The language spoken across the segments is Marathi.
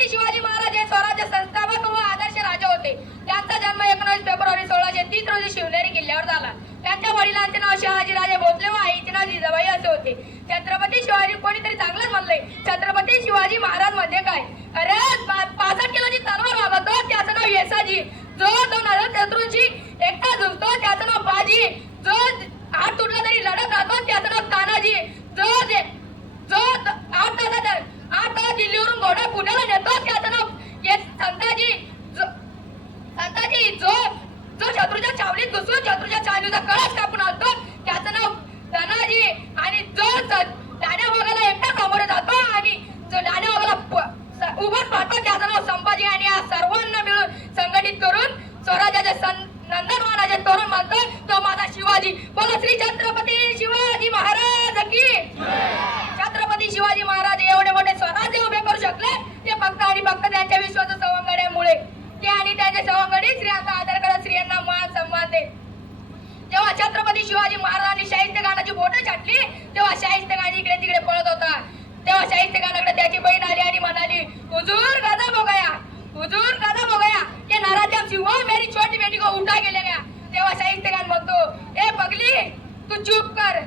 छत्रपती शिवाजी महाराज हे स्वराज्य संस्थापक व आदर्श राजा होते. त्यांचा जन्म 19 फेब्रुवारी 1630 रोजी शिवनेरी किल्ल्यावर झाला. त्यांच्या वडिलांचे नाव शहाजीराजे भोसले व आईचे नाव जिजाबाई असे होते. छत्रपती शिवाजी कोणीतरी चांगलंच म्हणलंय. छत्रपती शिवाजी महाराज म्हणजे काय? अरे 65 किलोची तलवार वागवतो त्याचं नाव येसाजी. जो शत्रूंची एकटा झुकतो त्याचं नाव बाजी. जो हात तुटला तरी लढत राहतो त्याचं नाव तानाजी. जो 8 तास दिल्लीवरून घोडा पुण्याला नेतो त्याचं नाव संताजी. जो शत्रूच्या छावणीत घुसून शत्रूच्या चालूचा कळस कापून आणतो त्याचं नाव धनाजी. आणि जो डाण्या भागाला एकटा सामोरे जातो आणि जो डाण्या भागाला उभं पाहतो त्याचं नाव संभाजी. आणि या सर्वांना मिळून संघटित करून स्वराज्याचे नंदनवानाचे तोरण मानतो तो माझा शिवाजी. बोला श्री छत्रपती शिवाजी महाराज की. छत्रपती शिवाजी महाराज एवढे मोठे स्वराज्य उभे करू शकले ते फक्त आणि फक्त त्यांच्या विश्वास सवंगड्यामुळे. ते आणि त्यांचे सवंगडी स्त्रियांचा आदर करत स्त्रियांना मान सन्मान देत. जेव्हा छत्रपती शिवाजी महाराजांनी शाहिस्ते खानाची बोटं छाटली तेव्हा शाहिस्ते खान इकडे तिकडे पळत होता. तेव्हा शाहिस्ते खानाकडे त्याची बहीण आली आणि म्हणाली, हुजूर गजब हो गया, हुजूर गजब हो गया, ये नाराज शिवा मेरी छोटी बेटी को उठा के ले गया. तेव्हा शाहिस्ते खान म्हणतो, ए पगली तू चुप कर,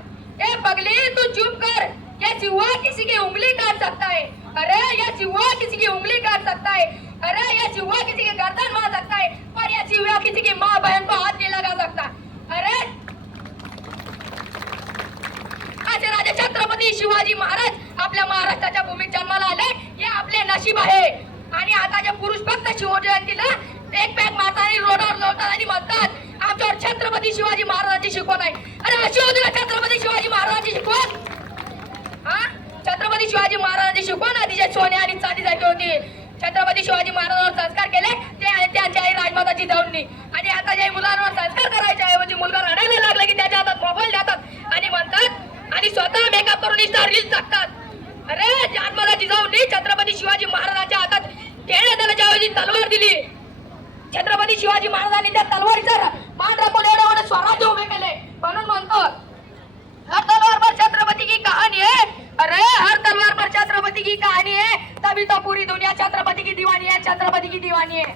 ए पगली तू चुप कर, ये सिवा किसी की उंगली काट सकता है. अरे ये सिवा किसी की उंगली काट सकता है. अरे ये सिवा किसी की गर्दन मार सकता है पर ये सिवा किसी की माँ बहन को हाथ नहीं लगा सकता. अरे असे राजा छत्रपती शिवाजी महाराज आपल्या महाराष्ट्राच्या भूमीत जन्माला आले हे आपले नशीब आहे. आणि आताचे पुरुष फक्त शिवजयंतीला एक पॅक मारतात आणि रोडावर लोटतात आणि म्हणतात आमच्यावर छत्रपती शिवाजी महाराजांची शिकवण आहे. अरे अशी होती का छत्रपती शिवाजी महाराजांची शिकवण? हा, छत्रपती शिवाजी महाराजांची शिकवण आधीच्या सोने आणि चांदी सारखी होती. छत्रपती शिवाजी महाराजांवर संस्कार केले ते आणि त्यांची आई राजमाता जिजाऊंनी. आणि आता ज्या मुलांवर संस्कार करायचे ऐवजी मुलगा रडायला लागला की त्याच्या हातात मोबाईल देतात आणि म्हणतात आणि स्वतः मेकअप करून इंस्टा रील्स टाकतात. अरे राजमाता जिजाऊंनी छत्रपती शिवाजी महाराजांच्या हातात खेळण्यात आल्याच्या ऐवजी तलवार दिली. छत्रपती शिवाजी महाराजांनी त्या तलवारीचा मान राखून एवढे मोठे स्वराज्य उभे केले. म्हणून म्हणतो हर तलवार पर छत्रपति की कहानी है. अरे हर तलवार पर छत्रपति की कहानी है तभी तो पूरी दुनिया छत्रपति की दीवानी है, छत्रपति की दीवानी है.